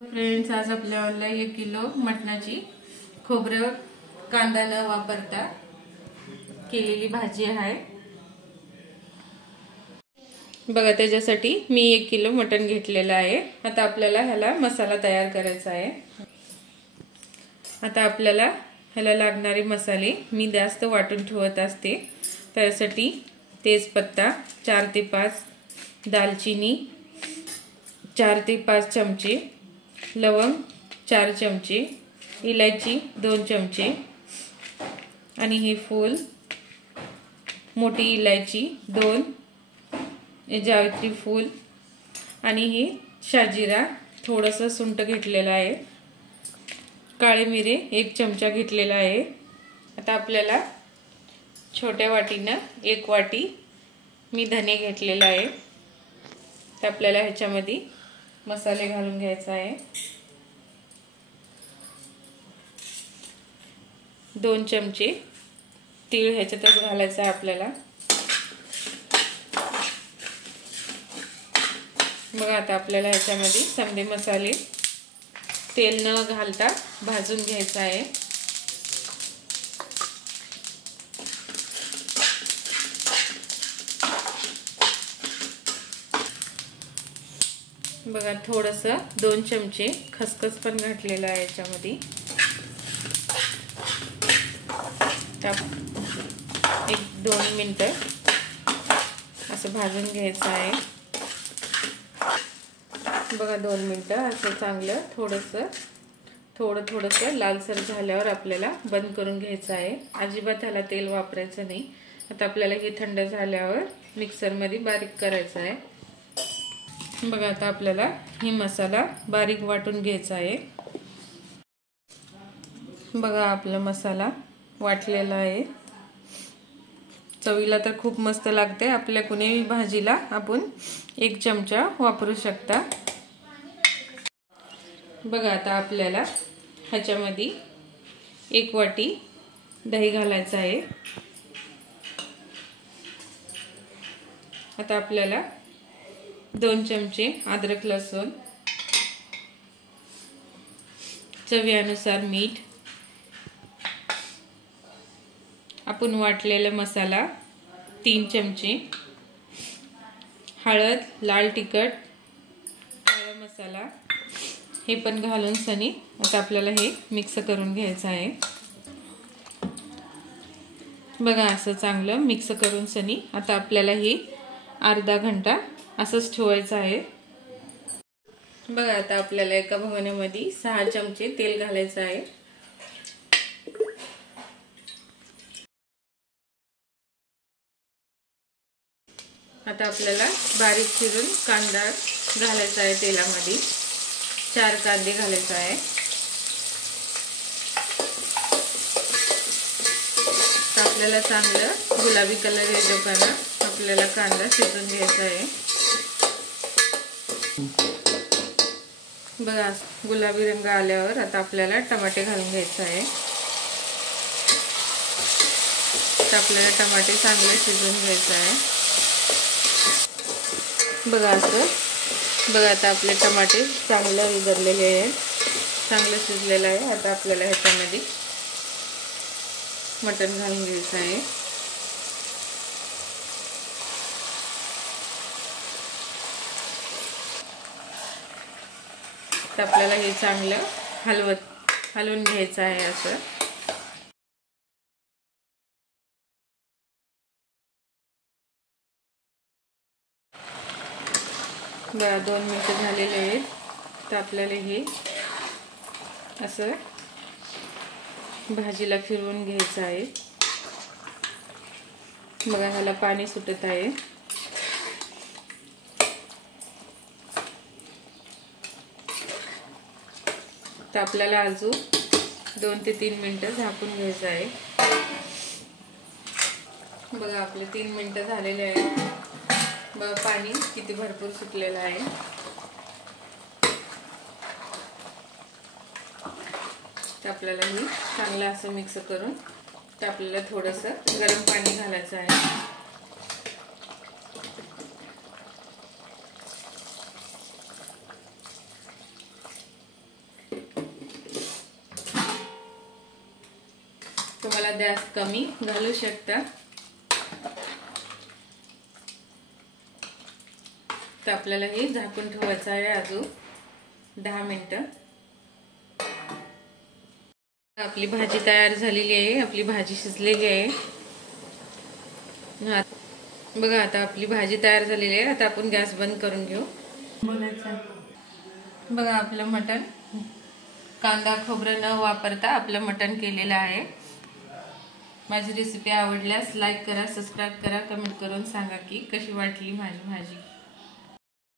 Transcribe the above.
Friends, आज आपल्याला 1 kilo मटणाची खोबरं कांदा न वापरता केलेली भाजी आहे। बघा, त्याच्यासाठी मी 1 किलो मटण घेतलेलं आहे। आता आपल्याला ह्याला मसाला तयार करायचा आहे। आता आपल्याला ह्याला लागणारे मसाले मी जास्त वाटून ठेवत असते। त्यासाठी तेजपत्ता 4 ते 5, दालचिनी 4 ते 5 चमचे, लवंग 4 चमचे, इलायची 2 चमचे आणि हे फूल, मोठी इलायची 2, जावित्री फूल आणि हे शाजिरा, थोडंसं सुंठ घेतलेलं आहे, काळे मिरे 1 चमचा घेतलेला आहे। आता आपल्याला छोट्या वाटीनं 1 वाटी मी धने घेतलेला आहे। तर आपल्याला ह्याच्यामध्ये मसाले घालून घ्यायचा आहे। 2 चमचे तीळ ह्याच्यातच घालायचा आहे आपल्याला। बघा, आता आपल्याला ह्याच्यामध्ये समदे मसाले तेल न घालता भाजून घ्यायचा आहे। बघा, थोडंसं 2 चमचे खसखस पण घातलेलं आहे याच्यामध्ये। 1-2 मिनिटं असं भाजून घ्यायचं आहे। बघा, 2 मिनिटं असं चांगलं थोडंसं लालसर झाल्यावर आपल्याला बंद करून घ्यायचं आहे। अजिबात ह्याला तेल वापरायचं नाही। आता आपल्याला हे थंड झाल्यावर मिक्सरमध्ये बारीक करायचं आहे। बघा, आता आपल्याला ही मसाला बारीक वाटून घ्यायचा आहे। बघा, आपला मसाला वाटलेला आहे। चवीला तर खूप मस्त लागते। आपल्या कुणीही भाजीला आपण 1 चमचा वापरू शकता। बघा, आता आपल्याला ह्याच्यामध्ये 1 वाटी दही घालायचं आहे। आता आपल्याला 2 चमचे अद्रक लसूण, चवीनुसार मीठ, आपण वाटलेला मसाला 3 चमचे, हळद, लाल तिखट, काळा मसाला हे पण घालून सनी आता आपल्याला हे मिक्स करून घ्यायचं आहे। बघा, असं चांगलं मिक्स करून सनी आता आपल्याला हे अर्धा घंटा असंच ठेवायचं आहे। बघा, आता आपल्याला एका भगोन्यामध्ये 6 चमचे तेल घालायचं आहे। आता आपल्याला बारीक चिरून कांदा घालायचा आहे तेलामध्ये। 4 कांदे घालायचे आहे। तर आपल्याला चांगलं गुलाबी कलर येतोपर्यंत आपल्याला कांदा शिजवून घ्यायचा आहे। बघा, गुलाबी रंग आल्यावर आता आपल्याला टमाटे घालून घ्यायचे आहे। तर आपल्याला टमाटे चांगले शिजवून घ्यायचे आहे। बघा, आता आपले टमाटे चांगले विरघळलेले आहेत, चांगलं शिजलेलं आहे। आता आपल्याला ह्याच्यामध्ये मटण घालून घ्यायचं आहे। तर आपल्याला हे चांगलं हलवून घ्यायचं आहे असं। बघा, 2 मिनिटं झालेले आहेत। तर आपल्याला हे असं भाजीला फिरवून घ्यायचं आहे। बघा, ह्याला पाणी सुटत आहे। तर आपल्याला अजून 2 ते 3 मिनिटं झाकून घ्यायचं आहे। बघा, आपले 3 मिनिटं झालेले आहेत। बघा, पाणी किती भरपूर सुटलेलं आहे। तर आपल्याला हे चांगलं असं मिक्स करून तर आपल्याला थोडंसं गरम पाणी घालायचं आहे। तुम्हाला गॅस कमी घालू शकता। तर आपल्याला हे झाकून ठेवायचं आहे अजून 10 मिनिटं। आपली भाजी तयार झालेली आहे, आपली भाजी शिजलेली आहे। बघा आता आपली भाजी तयार झालेली आहे। आता आपण गॅस बंद करून घेऊ। बघा आपलं मटण कांदा खोबरं न वापरता आपलं मटण केलेलं आहे। माझी रेसिपी आवडल्यास लाईक करा, सबस्क्राइब करा, कमेंट करून सांगा की कशी वाटली माझी भाजी।